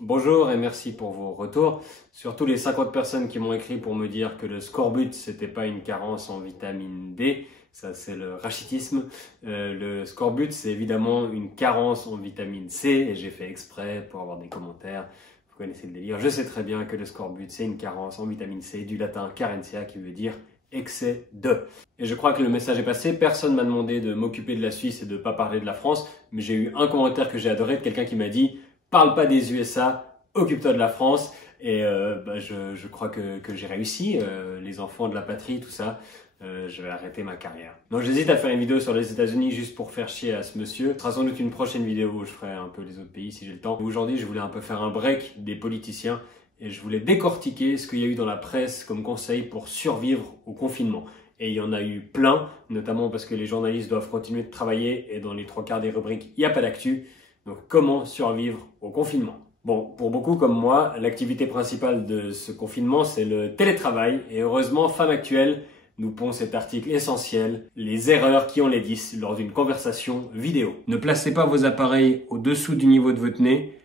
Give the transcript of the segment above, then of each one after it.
Bonjour et merci pour vos retours. Surtout les 50 personnes qui m'ont écrit pour me dire que le scorbut, c'était pas une carence en vitamine D. Ça, c'est le rachitisme. Le scorbut, c'est évidemment une carence en vitamine C et j'ai fait exprès pour avoir des commentaires. Vous connaissez le délire. Je sais très bien que le scorbut, c'est une carence en vitamine C, du latin carentia qui veut dire excès de. Et je crois que le message est passé. Personne m'a demandé de m'occuper de la Suisse et de pas parler de la France, mais j'ai eu un commentaire que j'ai adoré de quelqu'un qui m'a dit: parle pas des USA, occupe-toi de la France. Et je crois que j'ai réussi, les enfants de la patrie, tout ça. Je vais arrêter ma carrière. Donc j'hésite à faire une vidéo sur les États-Unis juste pour faire chier à ce monsieur. Ce sera sans doute une prochaine vidéo où je ferai un peu les autres pays si j'ai le temps. Aujourd'hui, je voulais un peu faire un break des politiciens et je voulais décortiquer ce qu'il y a eu dans la presse comme conseil pour survivre au confinement. Et il y en a eu plein, notamment parce que les journalistes doivent continuer de travailler et dans les 3/4 des rubriques, il n'y a pas d'actu. Donc comment survivre au confinement? Bon, pour beaucoup comme moi, l'activité principale de ce confinement, c'est le télétravail. Et heureusement, Femme Actuelle nous pond cet article essentiel: les erreurs qui ont les 10 lors d'une conversation vidéo. Ne placez pas vos appareils au-dessous du niveau de votre nez.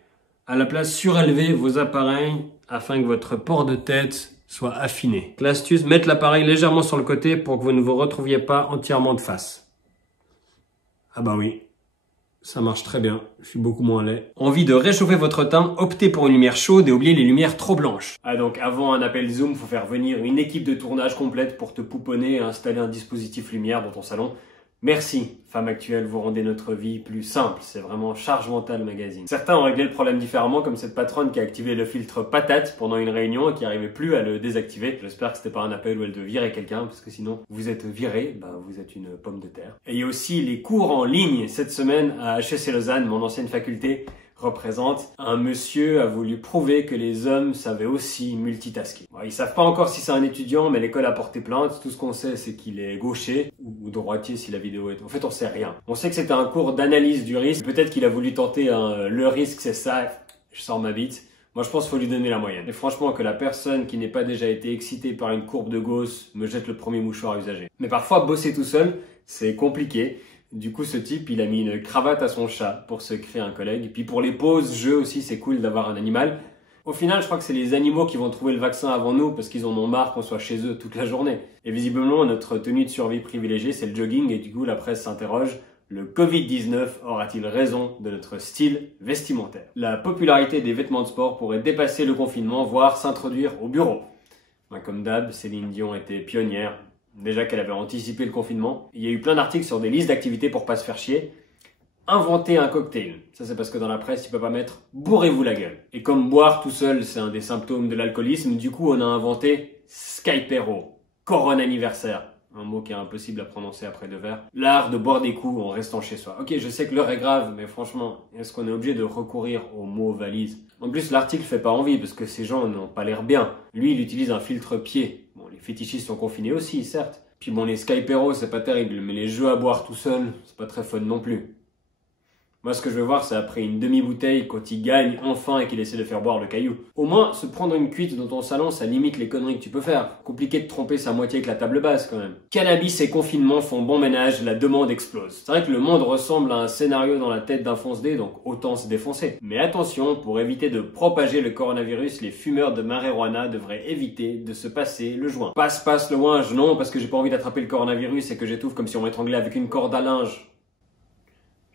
À la place, surélevez vos appareils afin que votre port de tête soit affiné. L'astuce, mettre l'appareil légèrement sur le côté pour que vous ne vous retrouviez pas entièrement de face. Ah bah oui. Ça marche très bien, je suis beaucoup moins laid. Envie de réchauffer votre teint, optez pour une lumière chaude et oubliez les lumières trop blanches. Ah donc avant un appel Zoom, faut faire venir une équipe de tournage complète pour te pouponner et installer un dispositif lumière dans ton salon. Merci, Femme Actuelle, vous rendez notre vie plus simple. C'est vraiment Charge Mentale Magazine. Certains ont réglé le problème différemment, comme cette patronne qui a activé le filtre patate pendant une réunion et qui n'arrivait plus à le désactiver. J'espère que c'était pas un appel où elle devait virer quelqu'un, parce que sinon, vous êtes viré, vous êtes une pomme de terre. Et il y a aussi les cours en ligne. Cette semaine, à HEC Lausanne, mon ancienne faculté représente, un monsieur a voulu prouver que les hommes savaient aussi multitasker. Bon, ils savent pas encore si c'est un étudiant, mais l'école a porté plainte. Tout ce qu'on sait, c'est qu'il est gaucher ou droitier si la vidéo est... En fait, on sait rien. On sait que c'était un cours d'analyse du risque. Peut-être qu'il a voulu tenter le risque, c'est ça, je sors ma bite. Moi, je pense qu'il faut lui donner la moyenne. Et franchement, que la personne qui n'ait pas déjà été excitée par une courbe de Gauss me jette le premier mouchoir usagé. Mais parfois, bosser tout seul, c'est compliqué. Du coup, ce type, il a mis une cravate à son chat pour se créer un collègue. Et puis pour les pauses jeux aussi, c'est cool d'avoir un animal. Au final, je crois que c'est les animaux qui vont trouver le vaccin avant nous parce qu'ils en ont marre qu'on soit chez eux toute la journée. Et visiblement, notre tenue de survie privilégiée, c'est le jogging. Et du coup, la presse s'interroge: le Covid-19 aura-t-il raison de notre style vestimentaire? La popularité des vêtements de sport pourrait dépasser le confinement, voire s'introduire au bureau. Comme d'hab, Céline Dion était pionnière. Déjà qu'elle avait anticipé le confinement. Il y a eu plein d'articles sur des listes d'activités pour pas se faire chier. Inventer un cocktail. Ça, c'est parce que dans la presse, tu peux pas mettre bourrez-vous la gueule. Et comme boire tout seul, c'est un des symptômes de l'alcoolisme, du coup, on a inventé Skypero. Coron anniversaire. Un mot qui est impossible à prononcer après 2 verres. L'art de boire des coups en restant chez soi. Ok, je sais que l'heure est grave, mais franchement, est-ce qu'on est obligé de recourir au mot valise? En plus, l'article fait pas envie parce que ces gens n'ont pas l'air bien. Lui, il utilise un filtre pied. Bon, les fétichistes sont confinés aussi, certes. Puis bon, les Skypero, c'est pas terrible, mais les jeux à boire tout seul, c'est pas très fun non plus. Moi, ce que je veux voir, c'est après une demi-bouteille, quand il gagne enfin et qu'il essaie de faire boire le caillou. Au moins, se prendre une cuite dans ton salon, ça limite les conneries que tu peux faire. Compliqué de tromper sa moitié avec la table basse, quand même. Cannabis et confinement font bon ménage, la demande explose. C'est vrai que le monde ressemble à un scénario dans la tête d'un fonce-dé, donc autant se défoncer. Mais attention, pour éviter de propager le coronavirus, les fumeurs de marijuana devraient éviter de se passer le joint. Passe le ouinge, non, parce que j'ai pas envie d'attraper le coronavirus et que j'étouffe comme si on m'étranglait avec une corde à linge.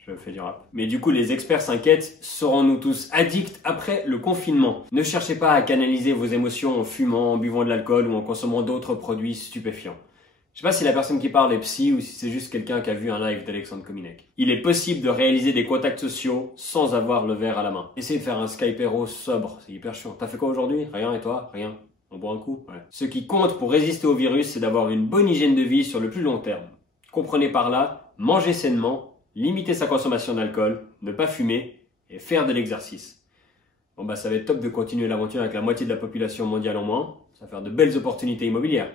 Je fais du rap. Mais du coup, les experts s'inquiètent, serons-nous tous addicts après le confinement? Ne cherchez pas à canaliser vos émotions en fumant, en buvant de l'alcool ou en consommant d'autres produits stupéfiants. Je sais pas si la personne qui parle est psy ou si c'est juste quelqu'un qui a vu un live d'Alexandre Kominek. Il est possible de réaliser des contacts sociaux sans avoir le verre à la main. Essayez de faire un Skypero sobre, c'est hyper chiant. T'as fait quoi aujourd'hui? Rien, et toi? Rien. On boit un coup? Ouais. Ce qui compte pour résister au virus, c'est d'avoir une bonne hygiène de vie sur le plus long terme. Comprenez par là, manger sainement, limiter sa consommation d'alcool, ne pas fumer et faire de l'exercice. Bon ça va être top de continuer l'aventure avec la moitié de la population mondiale en moins. Ça va faire de belles opportunités immobilières.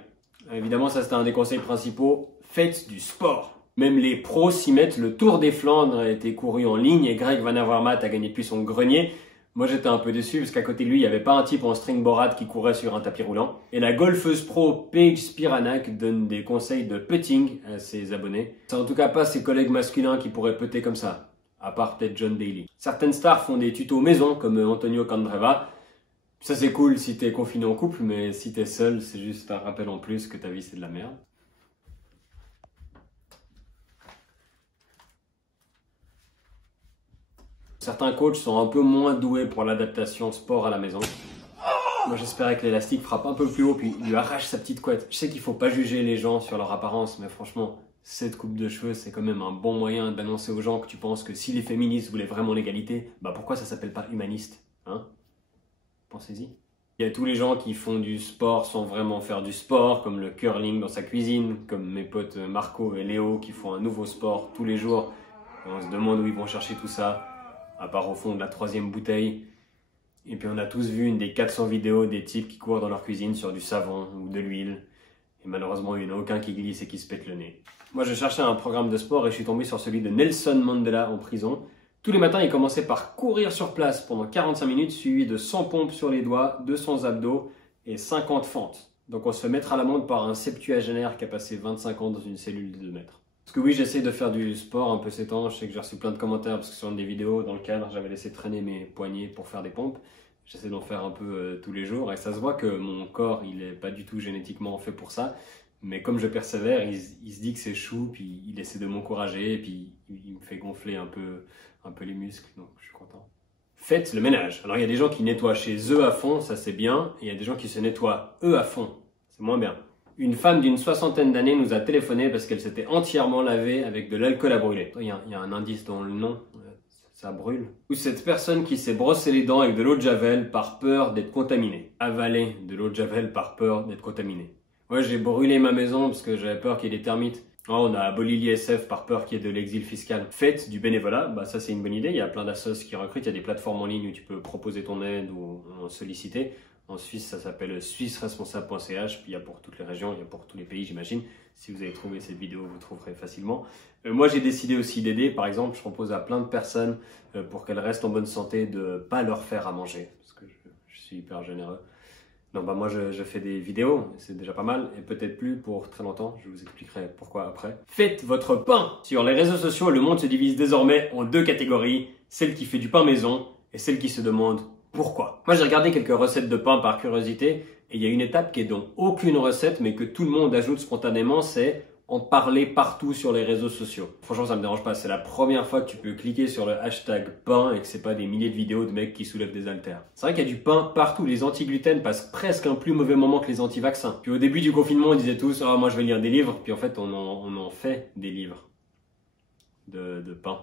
Évidemment, ça c'était un des conseils principaux. Faites du sport. Même les pros s'y mettent. Le Tour des Flandres a été couru en ligne et Greg Van Avermaet a gagné depuis son grenier. Moi j'étais un peu déçu parce qu'à côté de lui, il n'y avait pas un type en string borade qui courait sur un tapis roulant. Et la golfeuse pro Paige Spiranak donne des conseils de putting à ses abonnés. C'est en tout cas pas ses collègues masculins qui pourraient putter comme ça. à part peut-être John Daly. Certaines stars font des tutos maison, comme Antonio Candreva. Ça c'est cool si t'es confiné en couple, mais si t'es seul, c'est juste un rappel en plus que ta vie c'est de la merde. Certains coachs sont un peu moins doués pour l'adaptation sport à la maison. Moi j'espérais que l'élastique frappe un peu plus haut puis lui arrache sa petite couette. Je sais qu'il faut pas juger les gens sur leur apparence, mais franchement, cette coupe de cheveux c'est quand même un bon moyen d'annoncer aux gens que tu penses que si les féministes voulaient vraiment l'égalité, bah pourquoi ça s'appelle pas humaniste, hein? Pensez-y. Il y a tous les gens qui font du sport sans vraiment faire du sport, comme le curling dans sa cuisine, comme mes potes Marco et Léo qui font un nouveau sport tous les jours. Et on se demande où ils vont chercher tout ça, à part au fond de la 3e bouteille. Et puis on a tous vu une des 400 vidéos des types qui courent dans leur cuisine sur du savon ou de l'huile. Et malheureusement, il n'y en a aucun qui glisse et qui se pète le nez. Moi, je cherchais un programme de sport et je suis tombé sur celui de Nelson Mandela en prison. Tous les matins, il commençait par courir sur place pendant 45 minutes, suivi de 100 pompes sur les doigts, 200 abdos et 50 fentes. Donc on se fait mettre à l'amende par un septuagénaire qui a passé 25 ans dans une cellule de 2 mètres. Parce que oui, j'essaie de faire du sport un peu ces temps. Je sais que j'ai reçu plein de commentaires parce que sur une des vidéos, dans le cadre, j'avais laissé traîner mes poignets pour faire des pompes. J'essaie d'en faire un peu tous les jours et ça se voit que mon corps, il n'est pas du tout génétiquement fait pour ça. Mais comme je persévère, il se dit que c'est chou, puis il essaie de m'encourager, puis il me fait gonfler un peu les muscles, donc je suis content. Faites le ménage. Alors il y a des gens qui nettoient chez eux à fond, ça c'est bien, et il y a des gens qui se nettoient eux à fond, c'est moins bien. Une femme d'une 60aine d'années nous a téléphoné parce qu'elle s'était entièrement lavée avec de l'alcool à brûler. Il y a un indice dans le nom, ça brûle. Ou cette personne qui s'est brossé les dents avec de l'eau de Javel par peur d'être contaminée. Avaler de l'eau de Javel par peur d'être contaminée. Ouais, j'ai brûlé ma maison parce que j'avais peur qu'il y ait des termites. Oh, on a aboli l'ISF par peur qu'il y ait de l'exil fiscal. Faites du bénévolat, bah ça c'est une bonne idée. Il y a plein d'assos qui recrutent, il y a des plateformes en ligne où tu peux proposer ton aide ou en solliciter. En Suisse, ça s'appelle suisseresponsable.ch. Puis il y a pour toutes les régions, il y a pour tous les pays, j'imagine. Si vous avez trouvé cette vidéo, vous trouverez facilement. Moi, j'ai décidé aussi d'aider. Par exemple, je propose à plein de personnes pour qu'elles restent en bonne santé de ne pas leur faire à manger. Parce que je suis hyper généreux. Non, bah moi je fais des vidéos, c'est déjà pas mal, et peut-être plus pour très longtemps, je vous expliquerai pourquoi après. Faites votre pain! Sur les réseaux sociaux, le monde se divise désormais en 2 catégories, celle qui fait du pain maison et celle qui se demande pourquoi. Moi j'ai regardé quelques recettes de pain par curiosité, et il y a une étape qui est dans aucune recette, mais que tout le monde ajoute spontanément, c'est en parler partout sur les réseaux sociaux. Franchement, ça me dérange pas. C'est la première fois que tu peux cliquer sur le hashtag pain et que c'est pas des milliers de vidéos de mecs qui soulèvent des haltères. C'est vrai qu'il y a du pain partout. Les anti-gluten passent presque un plus mauvais moment que les anti-vaccins. Puis au début du confinement, on disait tous, ah, moi je vais lire des livres. Puis en fait, on en fait des livres de pain.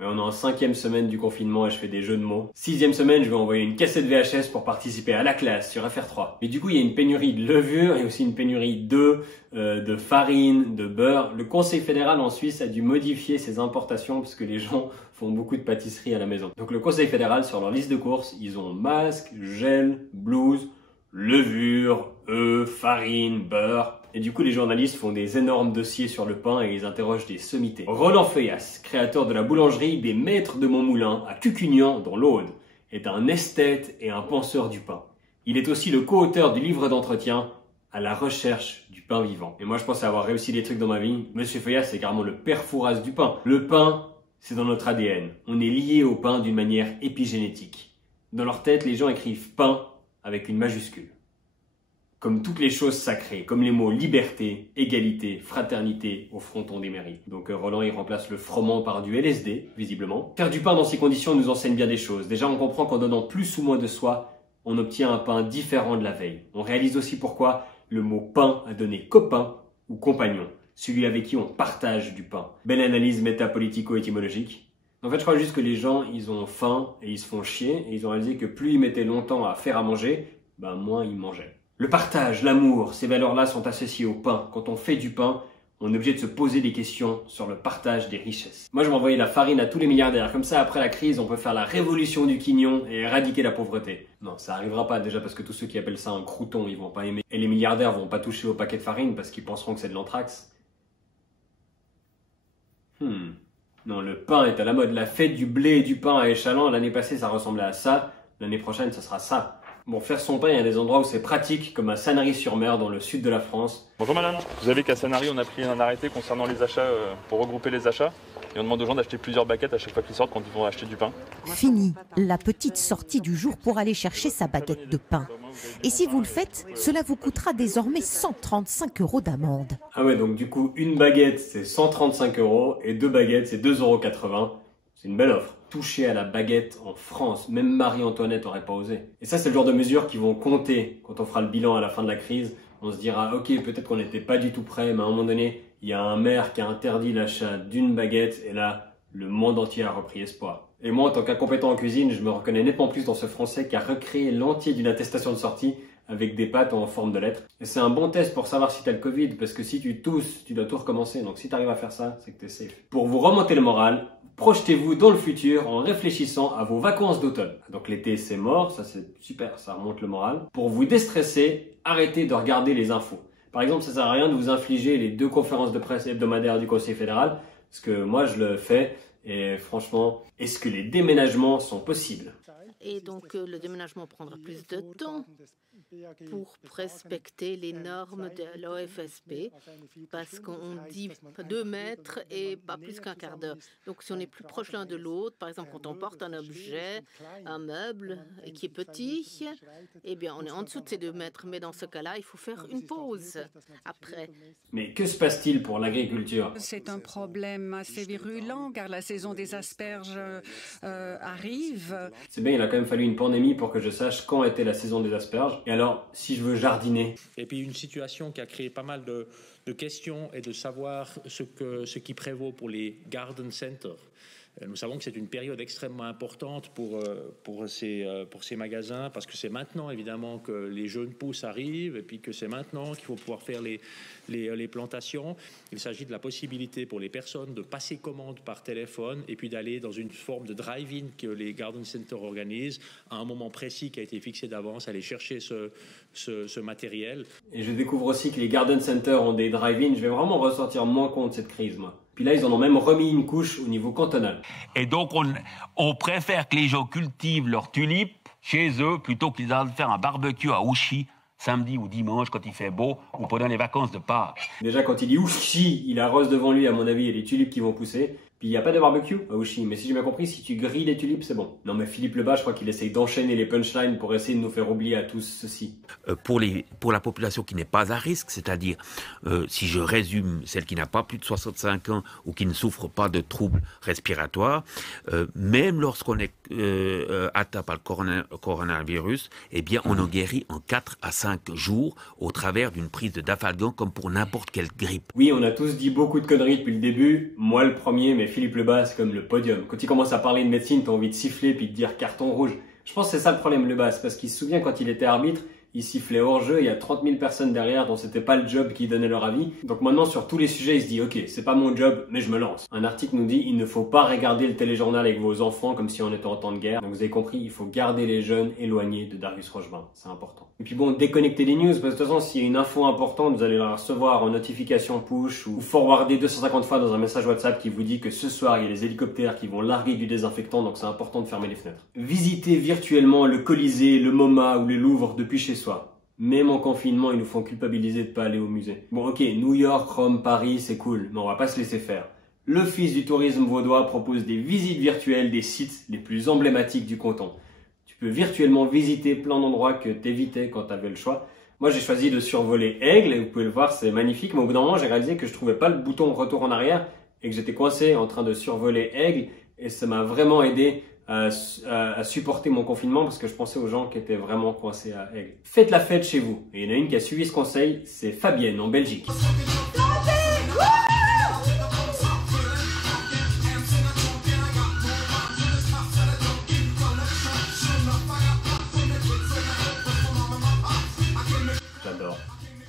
Mais on est en 5e semaine du confinement et je fais des jeux de mots. 6e semaine, je vais envoyer une cassette VHS pour participer à la classe sur FR3. Mais du coup, il y a une pénurie de levure et aussi une pénurie d'œufs, de farine, de beurre. Le Conseil fédéral en Suisse a dû modifier ses importations parce que les gens font beaucoup de pâtisserie à la maison. Donc le Conseil fédéral, sur leur liste de courses, ils ont masque, gel, blouse, levure, œufs, farine, beurre. Et du coup, les journalistes font des énormes dossiers sur le pain et ils interrogent des sommités. Roland Feuillas, créateur de la boulangerie des Maîtres de Montmoulin à Cucugnan, dans l'Aude, est un esthète et un penseur du pain. Il est aussi le co-auteur du livre d'entretien à la recherche du pain vivant. Et moi, je pensais avoir réussi des trucs dans ma vie. Monsieur Feuillas, c'est carrément le père Fouras du pain. Le pain, c'est dans notre ADN. On est lié au pain d'une manière épigénétique. Dans leur tête, les gens écrivent pain avec une majuscule. Comme toutes les choses sacrées, comme les mots liberté, égalité, fraternité au fronton des mairies. Donc Roland, il remplace le froment par du LSD, visiblement. Faire du pain dans ces conditions nous enseigne bien des choses. Déjà, on comprend qu'en donnant plus ou moins de soi, on obtient un pain différent de la veille. On réalise aussi pourquoi le mot pain a donné copain ou compagnon, celui avec qui on partage du pain. Belle analyse métapolitico-étymologique. En fait, je crois juste que les gens, ils ont faim et ils se font chier, et ils ont réalisé que plus ils mettaient longtemps à faire à manger, moins ils mangeaient. Le partage, l'amour, ces valeurs-là sont associées au pain. Quand on fait du pain, on est obligé de se poser des questions sur le partage des richesses. Moi, je vais envoyer la farine à tous les milliardaires. Comme ça, après la crise, on peut faire la révolution du quignon et éradiquer la pauvreté. Non, ça arrivera pas déjà parce que tous ceux qui appellent ça un crouton, ils vont pas aimer. Et les milliardaires vont pas toucher au paquet de farine parce qu'ils penseront que c'est de l'anthrax. Non, le pain est à la mode. La fête du blé et du pain à Échallens, l'année passée, ça ressemblait à ça. L'année prochaine, ça sera ça. Bon, faire son pain, il y a des endroits où c'est pratique, comme à Sanary-sur-Mer, dans le sud de la France. Bonjour madame, vous savez qu'à Sanary, on a pris un arrêté concernant les achats pour regrouper les achats. Et on demande aux gens d'acheter plusieurs baguettes à chaque fois qu'ils sortent quand ils vont acheter du pain. Fini la petite sortie du jour pour aller chercher sa baguette de pain. Et si vous le faites, cela vous coûtera désormais 135 € d'amende. Ah ouais, donc du coup, une baguette, c'est 135 € et deux baguettes, c'est 2,80 €. C'est une belle offre. Toucher à la baguette en France, même Marie-Antoinette n'aurait pas osé. Et ça, c'est le genre de mesures qui vont compter quand on fera le bilan à la fin de la crise. On se dira, ok, peut-être qu'on n'était pas du tout prêt, mais à un moment donné, il y a un maire qui a interdit l'achat d'une baguette et là, le monde entier a repris espoir. Et moi, en tant qu'incompétent en cuisine, je me reconnais nettement plus dans ce Français qui a recréé l'entier d'une attestation de sortie avec des pâtes en forme de lettres. Et c'est un bon test pour savoir si tu as le Covid, parce que si tu tousses, tu dois tout recommencer. Donc si tu arrives à faire ça, c'est que tu es safe. Pour vous remonter le moral, projetez-vous dans le futur en réfléchissant à vos vacances d'automne. Donc l'été, c'est mort, ça c'est super, ça remonte le moral. Pour vous déstresser, arrêtez de regarder les infos. Par exemple, ça sert à rien de vous infliger les 2 conférences de presse hebdomadaires du Conseil fédéral, parce que moi je le fais, et franchement, est-ce que les déménagements sont possibles? Et donc le déménagement prendra plus de temps pour respecter les normes de l'OFSP, parce qu'on dit 2 mètres et pas plus qu'un quart d'heure. Donc si on est plus proche l'un de l'autre, par exemple quand on porte un objet, un meuble qui est petit, eh bien on est en dessous de ces 2 mètres, mais dans ce cas-là, il faut faire une pause après. Mais que se passe-t-il pour l'agriculture? C'est un problème assez virulent car la saison des asperges arrive. C'est bien, il a quand même fallu une pandémie pour que je sache quand était la saison des asperges. Et alors, si je veux jardiner? Et puis une situation qui a créé pas mal de questions et de savoir ce qui prévaut pour les garden centers. Nous savons que c'est une période extrêmement importante pour ces magasins, parce que c'est maintenant évidemment que les jeunes pousses arrivent et puis que c'est maintenant qu'il faut pouvoir faire les plantations. Il s'agit de la possibilité pour les personnes de passer commande par téléphone et puis d'aller dans une forme de drive-in que les garden centers organisent à un moment précis qui a été fixé d'avance, aller chercher ce matériel. Et je découvre aussi que les garden centers ont des drive-in. Je vais vraiment ressortir moins compte de cette crise, moi. Puis là, ils en ont même remis une couche au niveau cantonal. Et donc, on préfère que les gens cultivent leurs tulipes chez eux plutôt qu'ils aillent faire un barbecue à Ouchy samedi ou dimanche quand il fait beau ou pendant les vacances de Pâques. Déjà, quand il dit Ouchy, il arrose devant lui, à mon avis, il y a des tulipes qui vont pousser. Puis il n'y a pas de barbecue à Ouchy. Mais si j'ai bien compris, si tu grilles les tulipes, c'est bon. Non, mais Philippe Lebas, je crois qu'il essaye d'enchaîner les punchlines pour essayer de nous faire oublier à tous ceci. Pour la population qui n'est pas à risque, c'est-à-dire, si je résume, celle qui n'a pas plus de 65 ans ou qui ne souffre pas de troubles respiratoires, même lorsqu'on est atteint par le coronavirus, eh bien, on en guérit en 4 à 5 jours au travers d'une prise de Dafalgan comme pour n'importe quelle grippe. Oui, on a tous dit beaucoup de conneries depuis le début. Moi, le premier, mais Philippe Lebas, c'est comme le podium. Quand il commence à parler de médecine, t'as envie de siffler puis de dire carton rouge. Je pense que c'est ça le problème, Lebas, parce qu'il se souvient quand il était arbitre, il sifflait hors jeu, il y a 30 000 personnes derrière dont c'était pas le job qui donnait leur avis. Donc maintenant, sur tous les sujets, il se dit, ok, c'est pas mon job, mais je me lance. Un article nous dit, il ne faut pas regarder le téléjournal avec vos enfants comme si on était en temps de guerre. Donc vous avez compris, il faut garder les jeunes éloignés de Darius Rochebin. C'est important. Et puis bon, déconnectez les news, parce que de toute façon, s'il y a une info importante, vous allez la recevoir en notification push ou forwarder 250 fois dans un message WhatsApp qui vous dit que ce soir, il y a les hélicoptères qui vont larguer du désinfectant, donc c'est important de fermer les fenêtres. Visitez virtuellement le Colisée, le MoMA ou le Louvre depuis chez soi. Même en confinement, ils nous font culpabiliser de pas aller au musée. Bon, ok, New York, Rome, Paris, c'est cool, mais on va pas se laisser faire. L'Office du tourisme vaudois propose des visites virtuelles des sites les plus emblématiques du canton. Tu peux virtuellement visiter plein d'endroits que t'évitais quand t'avais le choix. Moi, j'ai choisi de survoler Aigle, et vous pouvez le voir, c'est magnifique, mais au bout d'un moment, j'ai réalisé que je trouvais pas le bouton retour en arrière et que j'étais coincé en train de survoler Aigle, et ça m'a vraiment aidé à supporter mon confinement parce que je pensais aux gens qui étaient vraiment coincés à Aigle. Faites la fête chez vous. Et il y en a une qui a suivi ce conseil, c'est Fabienne en Belgique. J'adore.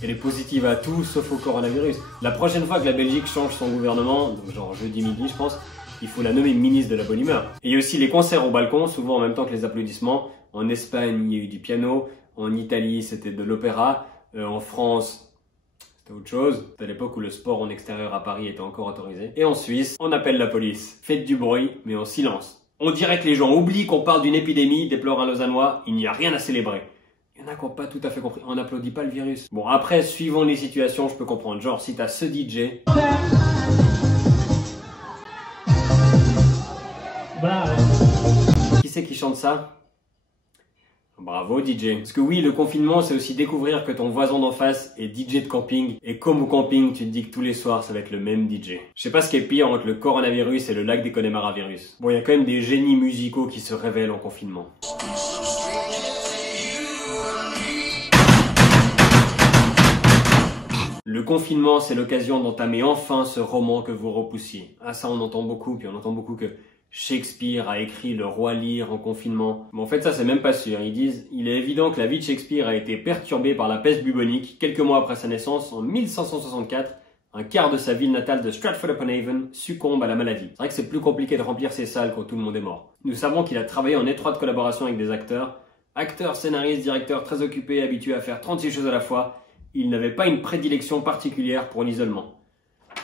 Elle est positive à tout sauf au coronavirus. La prochaine fois que la Belgique change son gouvernement, donc genre jeudi midi je pense, il faut la nommer ministre de la bonne humeur. Et il y a aussi les concerts au balcon, souvent en même temps que les applaudissements. En Espagne, il y a eu du piano. En Italie, c'était de l'opéra. En France, c'était autre chose. C'était à l'époque où le sport en extérieur à Paris était encore autorisé. Et en Suisse, on appelle la police. Faites du bruit, mais en silence. On dirait que les gens oublient qu'on parle d'une épidémie, déplore un Lausannois. Il n'y a rien à célébrer. Il y en a qui n'ont pas tout à fait compris. On n'applaudit pas le virus. Bon, après, suivant les situations, je peux comprendre. Genre, si t'as ce DJ... Qui c'est qui chante ça? Bravo DJ. Parce que oui, le confinement, c'est aussi découvrir que ton voisin d'en face est DJ de camping. Et comme au camping, tu te dis que tous les soirs, ça va être le même DJ. Je sais pas ce qui est pire entre le coronavirus et le lac des Connemara virus. Bon, il y a quand même des génies musicaux qui se révèlent en confinement. Le confinement, c'est l'occasion d'entamer enfin ce roman que vous repoussiez. Ah, ça, on entend beaucoup, puis on entend beaucoup que Shakespeare a écrit Le Roi Lear en confinement. Mais en fait, ça, c'est même pas sûr. Ils disent, il est évident que la vie de Shakespeare a été perturbée par la peste bubonique. Quelques mois après sa naissance, en 1564, un quart de sa ville natale de Stratford-upon-Avon succombe à la maladie. C'est vrai que c'est plus compliqué de remplir ses salles quand tout le monde est mort. Nous savons qu'il a travaillé en étroite collaboration avec des acteurs. Acteurs, scénaristes, directeurs très occupés, habitués à faire 36 choses à la fois. Il n'avait pas une prédilection particulière pour l'isolement.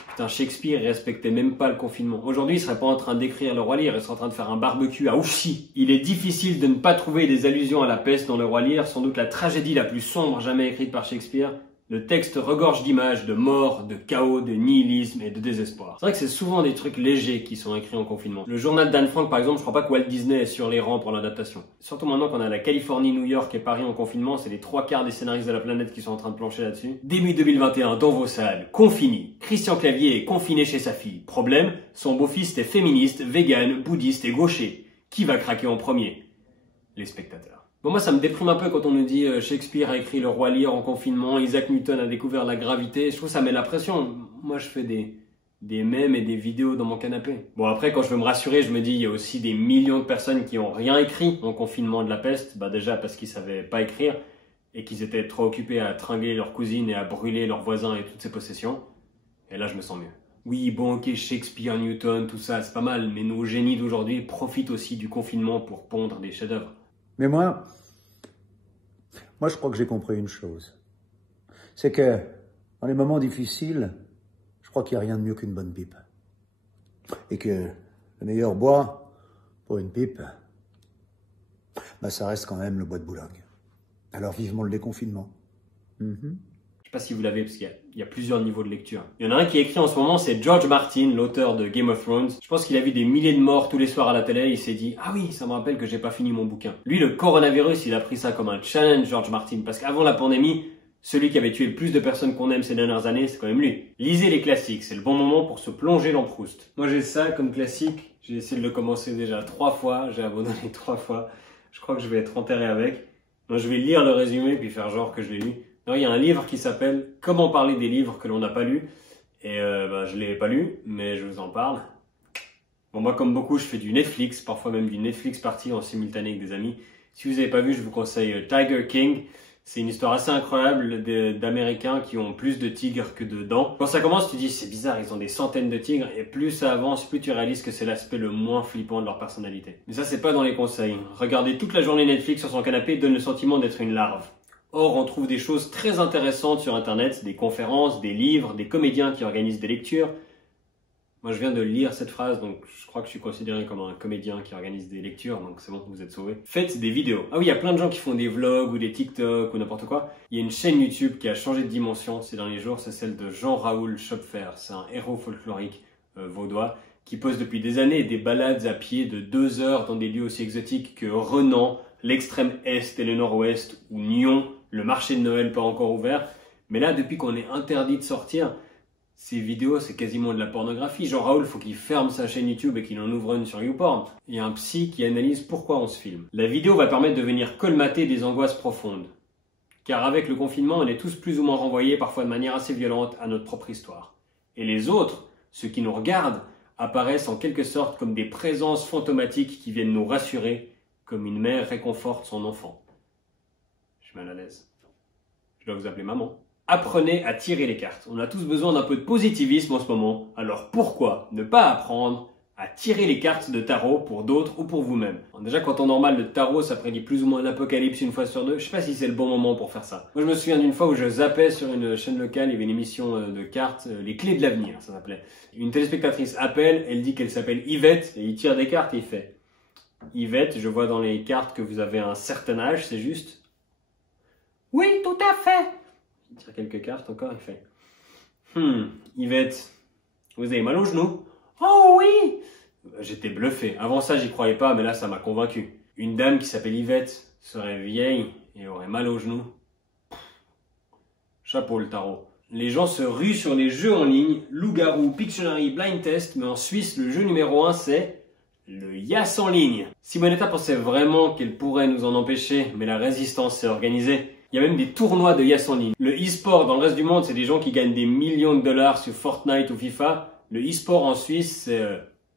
Putain, Shakespeare respectait même pas le confinement. Aujourd'hui, il serait pas en train d'écrire Le Roi Lear, il serait en train de faire un barbecue à Ouchy. Il est difficile de ne pas trouver des allusions à la peste dans Le Roi Lear, sans doute la tragédie la plus sombre jamais écrite par Shakespeare. Le texte regorge d'images, de mort, de chaos, de nihilisme et de désespoir. C'est vrai que c'est souvent des trucs légers qui sont écrits en confinement. Le journal d'Anne Frank, par exemple, je crois pas que Walt Disney est sur les rangs pour l'adaptation. Surtout maintenant qu'on a la Californie, New York et Paris en confinement, c'est les 3/4 des scénaristes de la planète qui sont en train de plancher là-dessus. Début 2021, dans vos salles, Confini. Christian Clavier est confiné chez sa fille. Problème, son beau-fils est féministe, vegan, bouddhiste et gaucher. Qui va craquer en premier? Les spectateurs. Bon, moi, ça me déprime un peu quand on nous dit Shakespeare a écrit Le Roi Lear en confinement, Isaac Newton a découvert la gravité. Je trouve que ça met la pression. Moi, je fais des mèmes et des vidéos dans mon canapé. Bon, après, quand je veux me rassurer, je me dis il y a aussi des millions de personnes qui ont rien écrit en confinement de la peste. Bah, déjà parce qu'ils savaient pas écrire et qu'ils étaient trop occupés à tringler leurs cousines et à brûler leurs voisins et toutes ses possessions. Et là, je me sens mieux. Oui, bon, ok, Shakespeare, Newton, tout ça, c'est pas mal, mais nos génies d'aujourd'hui profitent aussi du confinement pour pondre des chefs-d'œuvre. Mais moi, je crois que j'ai compris une chose. C'est que, dans les moments difficiles, je crois qu'il n'y a rien de mieux qu'une bonne pipe. Et que le meilleur bois pour une pipe, bah ça reste quand même le bois de Boulogne. Alors vivement le déconfinement. Je sais pas si vous l'avez, parce qu'il y a plusieurs niveaux de lecture. Il y en a un qui est écrit en ce moment, c'est George Martin, l'auteur de Game of Thrones. Je pense qu'il a vu des milliers de morts tous les soirs à la télé, il s'est dit « Ah oui, ça me rappelle que j'ai pas fini mon bouquin ». Lui, le coronavirus, il a pris ça comme un challenge, George Martin, parce qu'avant la pandémie, celui qui avait tué le plus de personnes qu'on aime ces dernières années, c'est quand même lui. Lisez les classiques, c'est le bon moment pour se plonger dans Proust. Moi, j'ai ça comme classique, j'ai essayé de le commencer déjà 3 fois, j'ai abandonné 3 fois. Je crois que je vais être enterré avec. Moi, je vais lire le résumé, puis faire genre que je l'ai lu. Alors, il y a un livre qui s'appelle « Comment parler des livres que l'on n'a pas lus ». Et je ne l'ai pas lu, mais je vous en parle. Bon, moi, comme beaucoup, je fais du Netflix, parfois même du Netflix party en simultané avec des amis. Si vous n'avez pas vu, je vous conseille Tiger King. C'est une histoire assez incroyable d'Américains qui ont plus de tigres que de dents. Quand ça commence, tu dis c'est bizarre, ils ont des centaines de tigres. Et plus ça avance, plus tu réalises que c'est l'aspect le moins flippant de leur personnalité. Mais ça, c'est pas dans les conseils. Regarder toute la journée Netflix sur son canapé donne le sentiment d'être une larve. Or, on trouve des choses très intéressantes sur Internet, des conférences, des livres, des comédiens qui organisent des lectures. Moi, je viens de lire cette phrase, donc je crois que je suis considéré comme un comédien qui organise des lectures, donc c'est bon, vous êtes sauvés. Faites des vidéos. Ah oui, il y a plein de gens qui font des vlogs ou des TikTok ou n'importe quoi. Il y a une chaîne YouTube qui a changé de dimension ces derniers jours, c'est celle de Jean-Raoul Schopfer. C'est un héros folklorique vaudois qui pose depuis des années des balades à pied de 2 heures dans des lieux aussi exotiques que Renan, l'extrême est et le nord-ouest, ou Nyon, le marché de Noël pas encore ouvert. Mais là, depuis qu'on est interdit de sortir, ces vidéos, c'est quasiment de la pornographie. Jean-Raoul, faut qu'il ferme sa chaîne YouTube et qu'il en ouvre une sur YouPorn. Il y a un psy qui analyse pourquoi on se filme. La vidéo va permettre de venir colmater des angoisses profondes. Car avec le confinement, on est tous plus ou moins renvoyés, parfois de manière assez violente, à notre propre histoire. Et les autres, ceux qui nous regardent, apparaissent en quelque sorte comme des présences fantomatiques qui viennent nous rassurer, comme une mère réconforte son enfant. Je suis mal à l'aise. Je dois vous appeler maman. Apprenez à tirer les cartes. On a tous besoin d'un peu de positivisme en ce moment. Alors pourquoi ne pas apprendre à tirer les cartes de tarot pour d'autres ou pour vous-même? Déjà, quand on normal, le tarot, ça prédit plus ou moins l'apocalypse une fois sur 2. Je sais pas si c'est le bon moment pour faire ça. Moi, je me souviens d'une fois où je zappais sur une chaîne locale, il y avait une émission de cartes, les clés de l'avenir, ça s'appelait. Une téléspectatrice appelle, elle dit qu'elle s'appelle Yvette, et il tire des cartes et il fait: Yvette, je vois dans les cartes que vous avez un certain âge, c'est juste? Oui, tout à fait. Il tire quelques cartes encore, il fait. Yvette, vous avez mal au genou? Oh oui! J'étais bluffé. Avant ça, j'y croyais pas, mais là, ça m'a convaincu. Une dame qui s'appelle Yvette serait vieille et aurait mal au genou. Chapeau le tarot. Les gens se ruent sur les jeux en ligne, loup-garou, Pictionary, blind test, mais en Suisse, le jeu numéro 1, c'est le Yas en ligne. Simonetta pensait vraiment qu'elle pourrait nous en empêcher, mais la résistance s'est organisée. Il y a même des tournois de Yas en ligne. Le e-sport dans le reste du monde, c'est des gens qui gagnent des millions de dollars sur Fortnite ou FIFA. Le e-sport en Suisse, c'est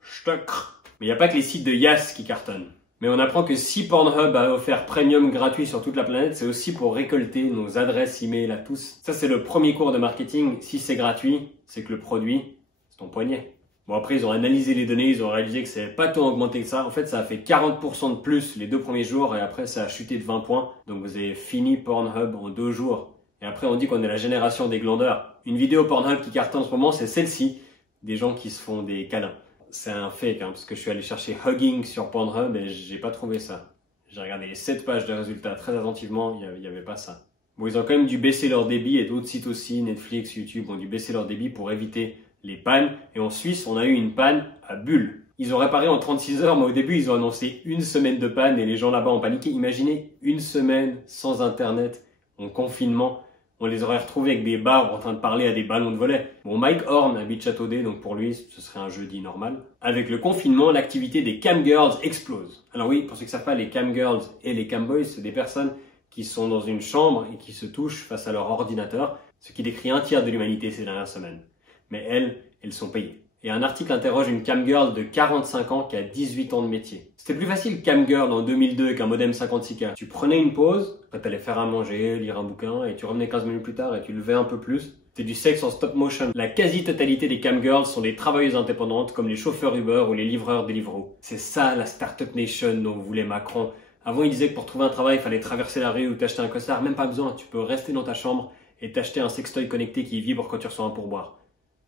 Stöcker. Mais il n'y a pas que les sites de Yas qui cartonnent. Mais on apprend que si Pornhub a offert Premium gratuit sur toute la planète, c'est aussi pour récolter nos adresses email à tous. Ça, c'est le premier cours de marketing. Si c'est gratuit, c'est que le produit, c'est ton poignet. Bon, après, ils ont analysé les données, ils ont réalisé que c'est pas tant augmenté que ça. En fait, ça a fait 40% de plus les 2 premiers jours et après, ça a chuté de 20 points. Donc, vous avez fini Pornhub en 2 jours. Et après, on dit qu'on est la génération des glandeurs. Une vidéo Pornhub qui cartonne en ce moment, c'est celle-ci. Des gens qui se font des câlins. C'est un fake, parce que je suis allé chercher hugging sur Pornhub et j'ai pas trouvé ça. J'ai regardé les 7 pages de résultats très attentivement, il y avait pas ça. Bon, ils ont quand même dû baisser leur débit et d'autres sites aussi, Netflix, YouTube, ont dû baisser leur débit pour éviter les pannes. Et en Suisse, on a eu une panne à Bulle. Ils ont réparé en 36 heures, mais au début, ils ont annoncé 1 semaine de panne et les gens là-bas ont paniqué. Imaginez 1 semaine sans Internet, en confinement. On les aurait retrouvés avec des barbes en train de parler à des ballons de volley. Bon, Mike Horn habite Châteaudet, donc pour lui, ce serait un jeudi normal. Avec le confinement, l'activité des camgirls explose. Alors oui, pour ceux qui ne savent pas, les camgirls et les camboys, c'est des personnes qui sont dans une chambre et qui se touchent face à leur ordinateur, ce qui décrit un tiers de l'humanité ces dernières semaines. Mais elles sont payées. Et un article interroge une camgirl de 45 ans qui a 18 ans de métier. C'était plus facile camgirl en 2002 qu'un modem 56K. Tu prenais une pause, après t'allais faire à manger, lire un bouquin, et tu revenais 15 minutes plus tard et tu levais un peu plus. C'était du sexe en stop motion. La quasi-totalité des camgirls sont des travailleuses indépendantes comme les chauffeurs Uber ou les livreurs Deliveroo. C'est ça la Startup Nation dont voulait Macron. Avant il disait que pour trouver un travail il fallait traverser la rue ou t'acheter un costard. Même pas besoin, tu peux rester dans ta chambre et t'acheter un sextoy connecté qui vibre quand tu reçois un pourboire.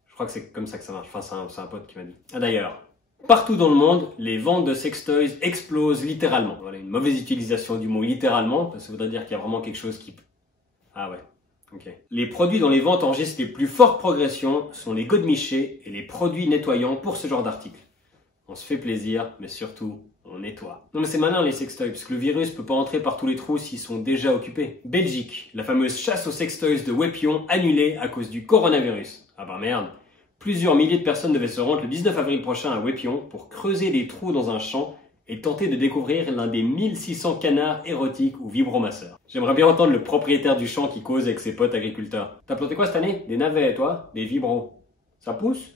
Je crois que c'est comme ça que ça marche. Enfin, c'est un pote qui m'a dit. Ah d'ailleurs, partout dans le monde, les ventes de sextoys explosent littéralement. Voilà, une mauvaise utilisation du mot littéralement, parce que ça voudrait dire qu'il y a vraiment quelque chose qui... Ah ouais, ok. Les produits dont les ventes enregistrent les plus fortes progressions sont les godemichés et les produits nettoyants pour ce genre d'article. On se fait plaisir, mais surtout, on nettoie. Non mais c'est malin les sextoys, parce que le virus peut pas entrer par tous les trous s'ils sont déjà occupés. Belgique, la fameuse chasse aux sextoys de Wepion annulée à cause du coronavirus. Ah bah merde. Plusieurs milliers de personnes devaient se rendre le 19 avril prochain à Wepion pour creuser des trous dans un champ et tenter de découvrir l'un des 1600 canards érotiques ou vibromasseurs. J'aimerais bien entendre le propriétaire du champ qui cause avec ses potes agriculteurs. T'as planté quoi cette année? Des navets, toi? Des vibros. Ça pousse?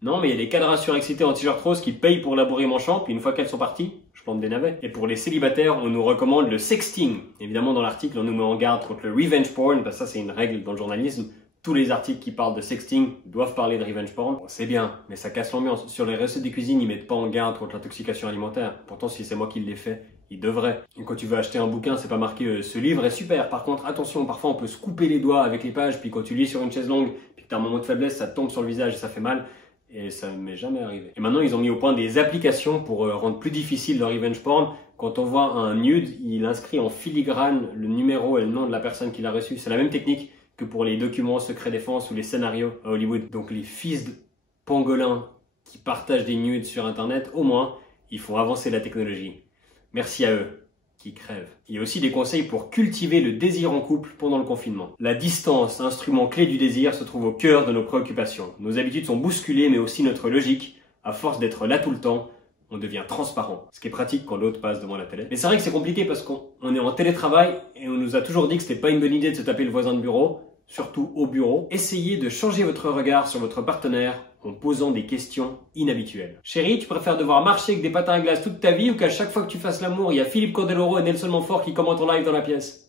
Non, mais il y a des cadres surexcités en t-shirt rose qui payent pour labourer mon champ, puis une fois qu'elles sont parties, je plante des navets. Et pour les célibataires, on nous recommande le sexting. Évidemment, dans l'article, on nous met en garde contre le revenge porn, parce que ça c'est une règle dans le journalisme. Tous les articles qui parlent de sexting doivent parler de revenge porn. Bon, c'est bien, mais ça casse l'ambiance. Sur les recettes de cuisine, ils mettent pas en garde contre l'intoxication alimentaire. Pourtant, si c'est moi qui l'ai fait, ils devraient. Et quand tu veux acheter un bouquin, c'est pas marqué ce livre est super. Par contre, attention, parfois on peut se couper les doigts avec les pages, puis quand tu lis sur une chaise longue, puis que t'as un moment de faiblesse, ça te tombe sur le visage et ça fait mal. Et ça ne m'est jamais arrivé. Et maintenant, ils ont mis au point des applications pour rendre plus difficile le revenge porn. Quand on voit un nude, il inscrit en filigrane le numéro et le nom de la personne qui l'a reçu. C'est la même technique que pour les documents secret défense ou les scénarios à Hollywood. Donc les fils de pangolins qui partagent des nudes sur Internet, au moins, ils font avancer la technologie. Merci à eux, qui crèvent. Il y a aussi des conseils pour cultiver le désir en couple pendant le confinement. La distance, instrument clé du désir, se trouve au cœur de nos préoccupations. Nos habitudes sont bousculées, mais aussi notre logique. À force d'être là tout le temps, on devient transparent. Ce qui est pratique quand l'autre passe devant la télé. Mais c'est vrai que c'est compliqué parce qu'on est en télétravail et on nous a toujours dit que c'était pas une bonne idée de se taper le voisin de bureau, surtout au bureau. Essayez de changer votre regard sur votre partenaire en posant des questions inhabituelles. Chérie, tu préfères devoir marcher avec des patins à glace toute ta vie ou qu'à chaque fois que tu fasses l'amour, il y a Philippe Candeloro et Nelson Montfort qui commentent en live dans la pièce?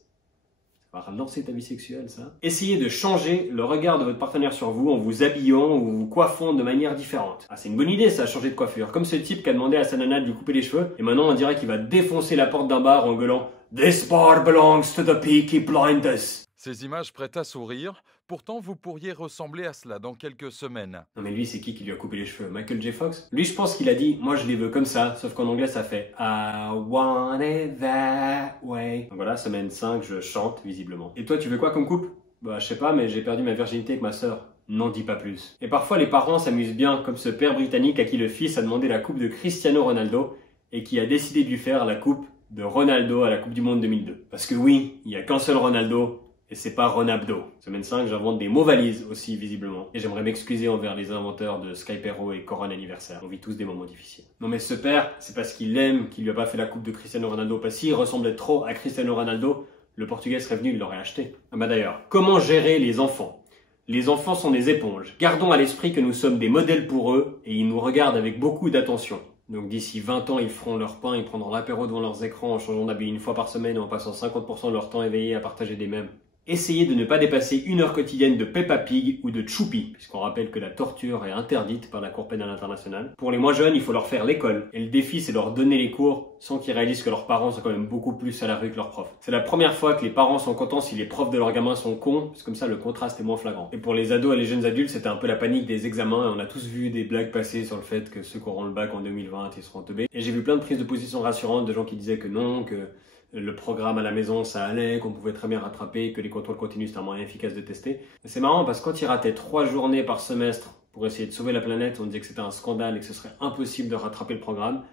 Ça va relancer ta vie sexuelle, ça. Essayez de changer le regard de votre partenaire sur vous en vous habillant ou vous coiffant de manière différente. Ah, c'est une bonne idée, ça, changer de coiffure. Comme ce type qui a demandé à sa nana de lui couper les cheveux, et maintenant on dirait qu'il va défoncer la porte d'un bar en gueulant « This bar belongs to the Peaky Blinders ». Ces images prêtent à sourire Pourtant, vous pourriez ressembler à cela dans quelques semaines. Non mais lui, c'est qui lui a coupé les cheveux? Michael J. Fox? Lui, je pense qu'il a dit, moi je les veux comme ça, sauf qu'en anglais ça fait I want it that way. Donc voilà, semaine 5, je chante visiblement. Et toi, tu veux quoi comme coupe? Bah je sais pas, mais j'ai perdu ma virginité avec ma sœur. N'en dis pas plus. Et parfois les parents s'amusent bien, comme ce père britannique à qui le fils a demandé la coupe de Cristiano Ronaldo et qui a décidé de lui faire la coupe de Ronaldo à la Coupe du Monde 2002. Parce que oui, il n'y a qu'un seul Ronaldo, et c'est pas Ronaldo. Semaine 5, j'invente des mots valises aussi, visiblement. Et j'aimerais m'excuser envers les inventeurs de Skype Hero et Coran Anniversaire. On vit tous des moments difficiles. Non mais ce père, c'est parce qu'il l'aime qu'il lui a pas fait la coupe de Cristiano Ronaldo. Parce qu'il ressemblait trop à Cristiano Ronaldo, le Portugais serait venu, il l'aurait acheté. Ah bah d'ailleurs, comment gérer les enfants? Les enfants sont des éponges. Gardons à l'esprit que nous sommes des modèles pour eux, et ils nous regardent avec beaucoup d'attention. Donc d'ici 20 ans, ils feront leur pain, ils prendront l'apéro devant leurs écrans en changeant d'habit une fois par semaine et en passant 50% de leur temps éveillé à partager des mèmes. Essayez de ne pas dépasser 1 heure quotidienne de Peppa Pig ou de Choupi, puisqu'on rappelle que la torture est interdite par la Cour pénale internationale. Pour les moins jeunes, il faut leur faire l'école. Et le défi, c'est leur donner les cours sans qu'ils réalisent que leurs parents sont quand même beaucoup plus à la rue que leurs profs. C'est la première fois que les parents sont contents si les profs de leurs gamins sont cons, parce que comme ça, le contraste est moins flagrant. Et pour les ados et les jeunes adultes, c'était un peu la panique des examens, et on a tous vu des blagues passer sur le fait que ceux qui auront le bac en 2020, ils seront teubés. Et j'ai vu plein de prises de position rassurantes de gens qui disaient que non, que le programme à la maison ça allait, qu'on pouvait très bien rattraper, que les contrôles continus c'était un moyen efficace de tester. C'est marrant parce que quand ils rataient 3 journées par semestre pour essayer de sauver la planète, on disait que c'était un scandale et que ce serait impossible de rattraper le programme.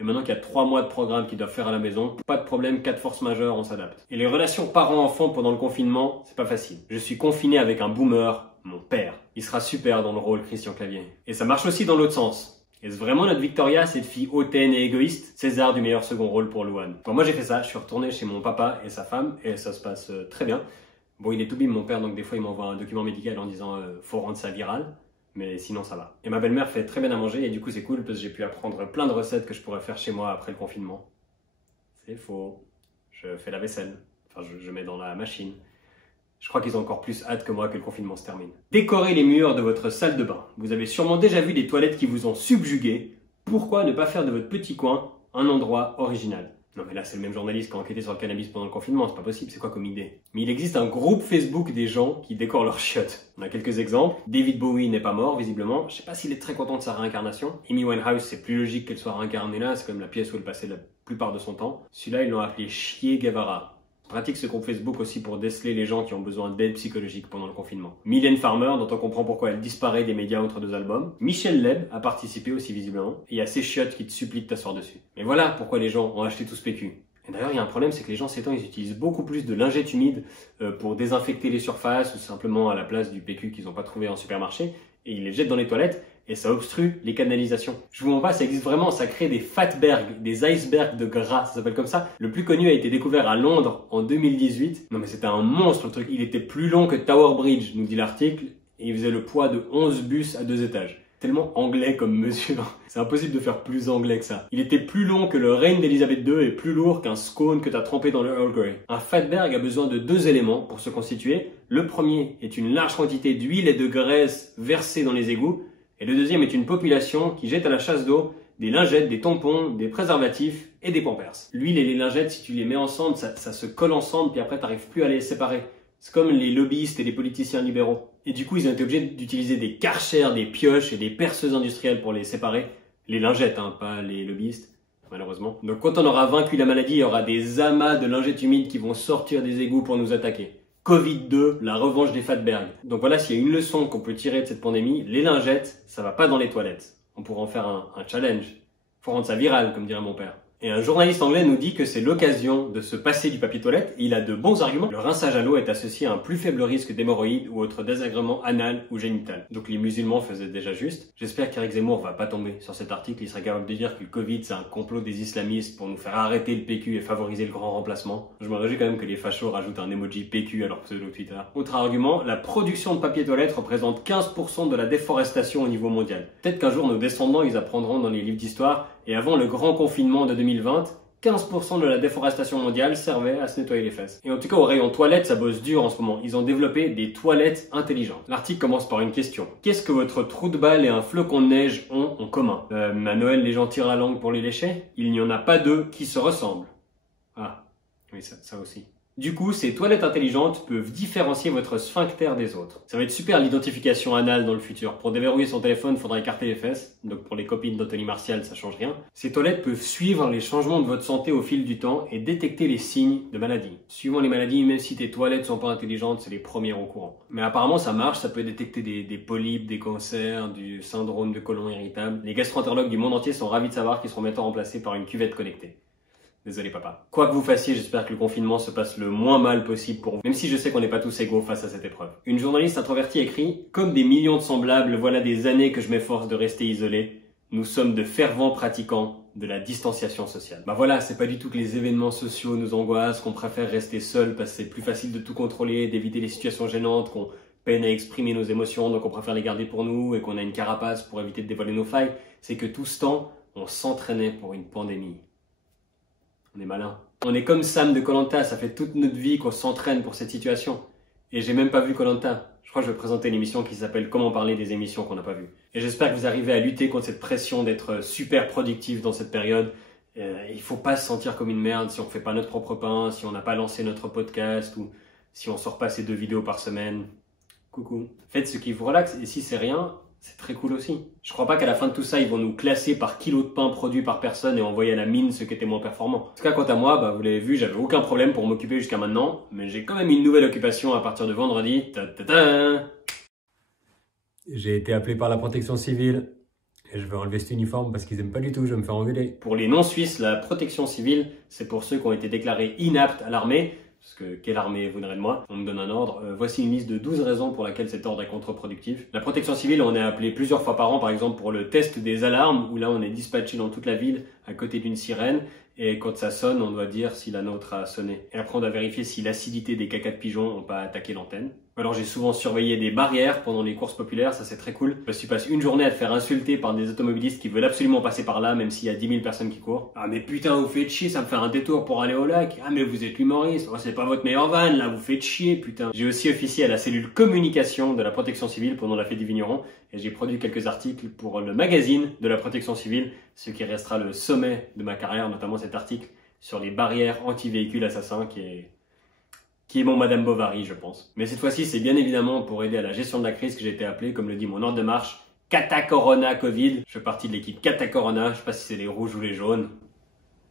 Et maintenant qu'il y a 3 mois de programme qu'ils doivent faire à la maison, pas de problème, cas de force majeure, on s'adapte. Et les relations parents-enfants pendant le confinement, c'est pas facile. Je suis confiné avec un boomer, mon père. Il sera super dans le rôle Christian Clavier. Et ça marche aussi dans l'autre sens. Est-ce vraiment notre Victoria, cette fille hautaine et égoïste? César du meilleur second rôle pour Louane. Bon, moi j'ai fait ça, je suis retourné chez mon papa et sa femme et ça se passe très bien. Bon, il est tout bim mon père, donc des fois il m'envoie un document médical en disant faut rendre ça viral, mais sinon ça va. Et ma belle-mère fait très bien à manger et du coup c'est cool parce que j'ai pu apprendre plein de recettes que je pourrais faire chez moi après le confinement. C'est faux. Je fais la vaisselle. Enfin, je mets dans la machine. Je crois qu'ils ont encore plus hâte que moi que le confinement se termine. Décorez les murs de votre salle de bain. Vous avez sûrement déjà vu des toilettes qui vous ont subjugué. Pourquoi ne pas faire de votre petit coin un endroit original? Non mais là c'est le même journaliste qui a enquêté sur le cannabis pendant le confinement, c'est pas possible, c'est quoi comme idée? Mais il existe un groupe Facebook des gens qui décorent leurs chiottes. On a quelques exemples. David Bowie n'est pas mort visiblement, je sais pas s'il est très content de sa réincarnation. Amy Winehouse, c'est plus logique qu'elle soit réincarnée là, c'est quand même la pièce où elle passait la plupart de son temps. Celui-là ils l'ont appelé Che Guevara. Pratique ce groupe Facebook aussi pour déceler les gens qui ont besoin d'aide psychologique pendant le confinement. Mylène Farmer, dont on comprend pourquoi elle disparaît des médias entre 2 albums. Michel Leb a participé aussi visiblement. Et il y a ces chiottes qui te supplient de t'asseoir dessus. Mais voilà pourquoi les gens ont acheté tout ce PQ. Et d'ailleurs, il y a un problème, c'est que les gens ces temps, ils utilisent beaucoup plus de lingettes humides pour désinfecter les surfaces ou simplement à la place du PQ qu'ils n'ont pas trouvé en supermarché. Et ils les jettent dans les toilettes. Et ça obstrue les canalisations. Je vous montre pas, ça existe vraiment, ça crée des fatbergs, des icebergs de gras, ça s'appelle comme ça. Le plus connu a été découvert à Londres en 2018. Non mais c'était un monstre le truc, il était plus long que Tower Bridge, nous dit l'article, et il faisait le poids de 11 bus à 2 étages. Tellement anglais comme mesure, c'est impossible de faire plus anglais que ça. Il était plus long que le règne d'Elisabeth II et plus lourd qu'un scone que t'as trempé dans le Earl Grey. Un fatberg a besoin de 2 éléments pour se constituer. Le premier est une large quantité d'huile et de graisse versée dans les égouts. Et le deuxième est une population qui jette à la chasse d'eau des lingettes, des tampons, des préservatifs et des pampers. L'huile et les lingettes, si tu les mets ensemble, ça se colle ensemble, puis après t'arrives plus à les séparer. C'est comme les lobbyistes et les politiciens libéraux. Et du coup, ils ont été obligés d'utiliser des karchers, des pioches et des perceuses industrielles pour les séparer. Les lingettes, hein, pas les lobbyistes, malheureusement. Donc quand on aura vaincu la maladie, il y aura des amas de lingettes humides qui vont sortir des égouts pour nous attaquer. Covid-2, la revanche des fatbergs. Donc voilà, s'il y a une leçon qu'on peut tirer de cette pandémie, les lingettes, ça va pas dans les toilettes. On pourra en faire un challenge. Faut rendre ça viral, comme dirait mon père. Et un journaliste anglais nous dit que c'est l'occasion de se passer du papier toilette et il a de bons arguments. Le rinçage à l'eau est associé à un plus faible risque d'hémorroïdes ou autre désagrément anal ou génital. Donc les musulmans faisaient déjà juste. J'espère qu'Éric Zemmour va pas tomber sur cet article. Il serait capable de dire que le Covid c'est un complot des islamistes pour nous faire arrêter le PQ et favoriser le grand remplacement. Je me réjouis quand même que les fachos rajoutent un emoji PQ à leur pseudo Twitter. Autre argument, la production de papier toilette représente 15% de la déforestation au niveau mondial. Peut-être qu'un jour nos descendants ils apprendront dans les livres d'histoire. Et avant le grand confinement de 2020, 15% de la déforestation mondiale servait à se nettoyer les fesses. Et en tout cas, au rayon toilettes, ça bosse dur en ce moment. Ils ont développé des toilettes intelligentes. L'article commence par une question. Qu'est-ce que votre trou de balle et un flocon de neige ont en commun? À Noël, les gens tirent la langue pour les lécher? Il n'y en a pas deux qui se ressemblent. Ah, oui, ça aussi. Du coup, ces toilettes intelligentes peuvent différencier votre sphincter des autres. Ça va être super l'identification anale dans le futur. Pour déverrouiller son téléphone, il faudra écarter les fesses. Donc pour les copines d'Anthony Martial, ça change rien. Ces toilettes peuvent suivre les changements de votre santé au fil du temps et détecter les signes de maladie. Suivant les maladies, même si tes toilettes sont pas intelligentes, c'est les premières au courant. Mais apparemment ça marche, ça peut détecter des polypes, des cancers, du syndrome de côlon irritable. Les gastro-entérologues du monde entier sont ravis de savoir qu'ils seront bientôt remplacés par une cuvette connectée. Désolé papa. Quoi que vous fassiez, j'espère que le confinement se passe le moins mal possible pour vous, même si je sais qu'on n'est pas tous égaux face à cette épreuve. Une journaliste introvertie écrit « Comme des millions de semblables, voilà des années que je m'efforce de rester isolé. Nous sommes de fervents pratiquants de la distanciation sociale. » Bah voilà, c'est pas du tout que les événements sociaux nous angoissent, qu'on préfère rester seul parce que c'est plus facile de tout contrôler, d'éviter les situations gênantes, qu'on peine à exprimer nos émotions, donc on préfère les garder pour nous et qu'on a une carapace pour éviter de dévoiler nos failles. C'est que tout ce temps, on s'entraînait pour une pandémie. On est malin. On est comme Sam de Koh-Lanta, ça fait toute notre vie qu'on s'entraîne pour cette situation. Et j'ai même pas vu Koh-Lanta. Je crois que je vais présenter une émission qui s'appelle Comment parler des émissions qu'on n'a pas vues. Et j'espère que vous arrivez à lutter contre cette pression d'être super productif dans cette période. Il faut pas se sentir comme une merde si on fait pas notre propre pain, si on n'a pas lancé notre podcast ou si on sort pas ces 2 vidéos par semaine. Coucou. Faites ce qui vous relaxe et si c'est rien, c'est très cool aussi. Je crois pas qu'à la fin de tout ça, ils vont nous classer par kilo de pain produit par personne et envoyer à la mine ceux qui étaient moins performants. En tout cas, quant à moi, vous l'avez vu, j'avais aucun problème pour m'occuper jusqu'à maintenant, mais j'ai quand même une nouvelle occupation à partir de vendredi. J'ai été appelé par la protection civile et je vais enlever cet uniforme parce qu'ils aiment pas du tout, je vais me faire engueuler. Pour les non-suisses, la protection civile, c'est pour ceux qui ont été déclarés inaptes à l'armée. Parce que quelle armée voudrait de moi? On me donne un ordre. Voici une liste de 12 raisons pour laquelle cet ordre est contre-productif. La protection civile, on est appelé plusieurs fois par an, par exemple pour le test des alarmes, où là on est dispatché dans toute la ville à côté d'une sirène. Et quand ça sonne, on doit dire si la nôtre a sonné. Et après on doit vérifier si l'acidité des cacas de pigeons n'ont pas attaqué l'antenne. Alors j'ai souvent surveillé des barrières pendant les courses populaires, ça c'est très cool. Parce que tu passes une journée à te faire insulter par des automobilistes qui veulent absolument passer par là, même s'il y a 10 000 personnes qui courent. Ah mais putain, vous faites chier, ça me fait un détour pour aller au lac. Ah mais vous êtes humoriste, oh, c'est pas votre meilleur van, là vous faites chier, putain. J'ai aussi officié à la cellule communication de la protection civile pendant la fête du vigneron. Et j'ai produit quelques articles pour le magazine de la protection civile, ce qui restera le sommet de ma carrière, notamment cet article sur les barrières anti-véhicules assassins qui est mon Madame Bovary, je pense. Mais cette fois-ci, c'est bien évidemment pour aider à la gestion de la crise que j'ai été appelé, comme le dit mon ordre de marche, Kata Corona Covid. Je fais partie de l'équipe Kata Corona, je sais pas si c'est les rouges ou les jaunes.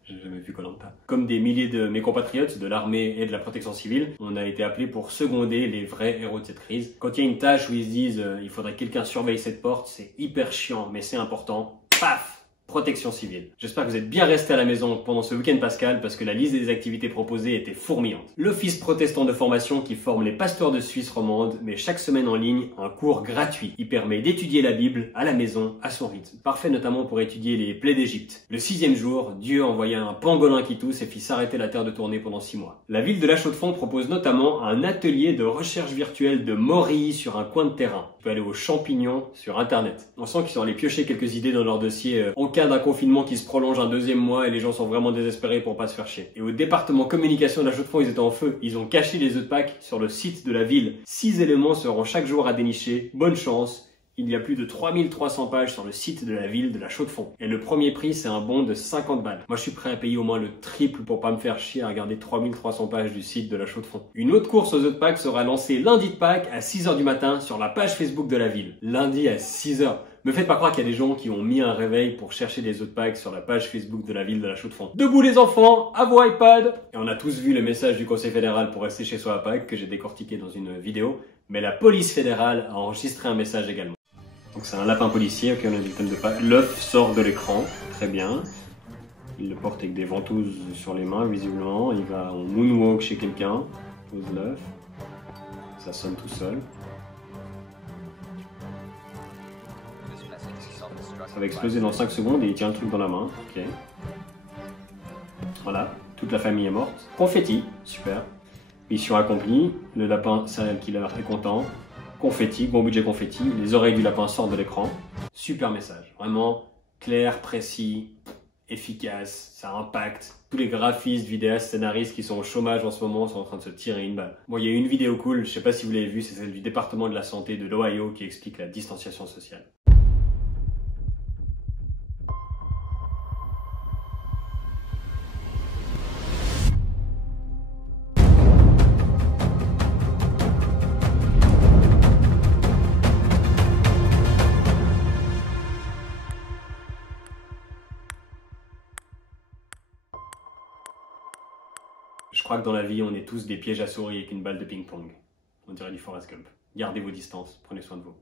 J'ai jamais vu Koh-Lanta. Comme des milliers de mes compatriotes de l'armée et de la protection civile, on a été appelé pour seconder les vrais héros de cette crise. Quand il y a une tâche où ils se disent il faudrait que quelqu'un surveille cette porte, c'est hyper chiant, mais c'est important. Paf! Protection civile. J'espère que vous êtes bien restés à la maison pendant ce week-end pascal parce que la liste des activités proposées était fourmillante. L'Office protestant de formation qui forme les pasteurs de Suisse romande met chaque semaine en ligne un cours gratuit. Il permet d'étudier la Bible à la maison à son rythme. Parfait notamment pour étudier les plaies d'Égypte. Le 6e jour, Dieu envoya un pangolin qui tousse et fit s'arrêter la terre de tourner pendant 6 mois. La ville de La Chaux-de-Fonds propose notamment un atelier de recherche virtuelle de morilles sur un coin de terrain. Tu peux aller aux champignons sur internet. On sent qu'ils sont allés piocher quelques idées dans leur dossier en cas d'un confinement qui se prolonge un 2e mois et les gens sont vraiment désespérés pour pas se faire chier. Et au département communication de La Chaux-de-Fonds, ils étaient en feu. Ils ont caché les œufs de Pâques sur le site de la ville. 6 éléments seront chaque jour à dénicher. Bonne chance. Il y a plus de 3300 pages sur le site de la ville de La Chaux-de-Fonds. Et le premier prix, c'est un bon de 50 balles. Moi, je suis prêt à payer au moins le triple pour pas me faire chier à regarder 3300 pages du site de La Chaux-de-Fonds. Une autre course aux œufs de Pâques sera lancée lundi de Pâques à 6h du matin sur la page Facebook de la ville. Lundi à 6h. Me faites pas croire qu'il y a des gens qui ont mis un réveil pour chercher des œufs de Pâques sur la page Facebook de la ville de La Chaux-de-Fonds. Debout les enfants, à vos iPad! Et on a tous vu le message du Conseil fédéral pour rester chez soi à Pâques que j'ai décortiqué dans une vidéo. Mais la police fédérale a enregistré un message également. Donc c'est un lapin policier, ok, on a du thème de Pâques. L'œuf sort de l'écran, très bien. Il le porte avec des ventouses sur les mains, visiblement. Il va en moonwalk chez quelqu'un, pose l'œuf. Ça sonne tout seul. Ça va exploser dans 5 secondes et il tient le truc dans la main, ok. Voilà, toute la famille est morte. Confetti, super. Mission accomplie, le lapin serial killer est content. Confetti, bon budget confetti, les oreilles du lapin sortent de l'écran. Super message, vraiment clair, précis, efficace, ça impacte. Tous les graphistes, vidéastes, scénaristes qui sont au chômage en ce moment sont en train de se tirer une balle. Bon, il y a une vidéo cool, je sais pas si vous l'avez vue, c'est celle du département de la santé de l'Ohio qui explique la distanciation sociale. Je crois que dans la vie, on est tous des pièges à souris avec une balle de ping-pong. On dirait du Forrest Gump. Gardez vos distances, prenez soin de vous.